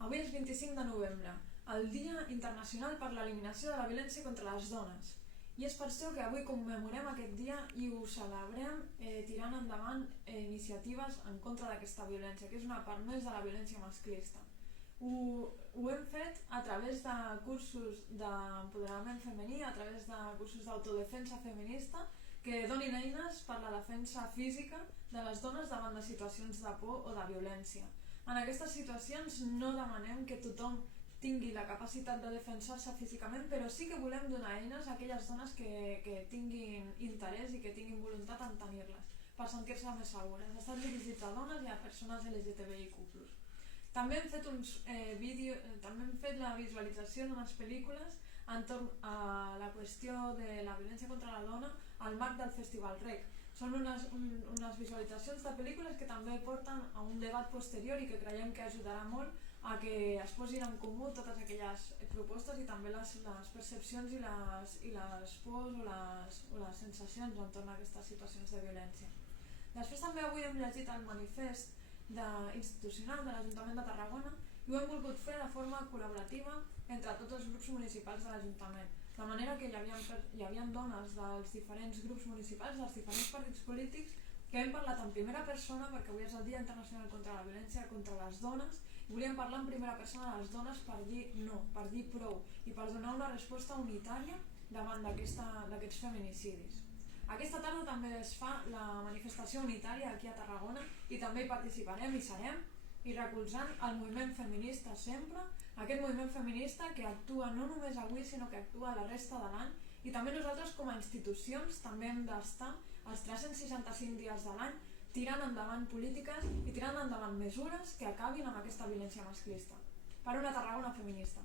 Avui és 25 de novembre, el Dia Internacional per l'Eliminació de la Violència contra les Dones. I és per això que avui commemorem aquest dia i ho celebrem tirant endavant iniciatives en contra d'aquesta violència, que és una part més de la violència masclista. Ho hem fet a través de cursos d'empoderament femení, a través de cursos d'autodefensa feminista, que donin eines per la defensa física de les dones davant de situacions de por o de violència. En aquestes situacions no demanem que tothom tingui la capacitat de defensar-se físicament, però sí que volem donar eines a aquelles dones que tinguin interès i que tinguin voluntat en tenir-les, per sentir-se més segures. Estan dirigits a dones i a persones LGTBIQ+. També hem fet la visualització d'unes pel·lícules entorn a la qüestió de la violència contra la dona al marc del Festival REC. Són unes visualitzacions de pel·lícules que també porten a un debat posterior i que creiem que ajudarà molt a que es posin en comú totes aquelles propostes i també les percepcions i les pors o les sensacions entorn a aquestes situacions de violència. Després també avui hem llegit el manifest institucional de l'Ajuntament de Tarragona i ho hem volgut fer de forma col·laborativa entre tots els grups municipals de l'Ajuntament, de manera que hi havia dones dels diferents grups municipals, dels diferents partits polítics, que hem parlat en primera persona, perquè avui és el Dia Internacional contra la Violència contra les Dones, i volíem parlar en primera persona de les dones per dir no, per dir prou, i per donar una resposta unitària davant d'aquests feminicidis. Aquesta tarda també es fa la manifestació unitària aquí a Tarragona i també hi participarem i serem, i recolzant el moviment feminista sempre, aquest moviment feminista que actua no només avui sinó que actua la resta de l'any, i també nosaltres com a institucions també hem d'estar els 365 dies de l'any tirant endavant polítiques i tirant endavant mesures que acabin amb aquesta violència masclista. Per una Tarragona feminista.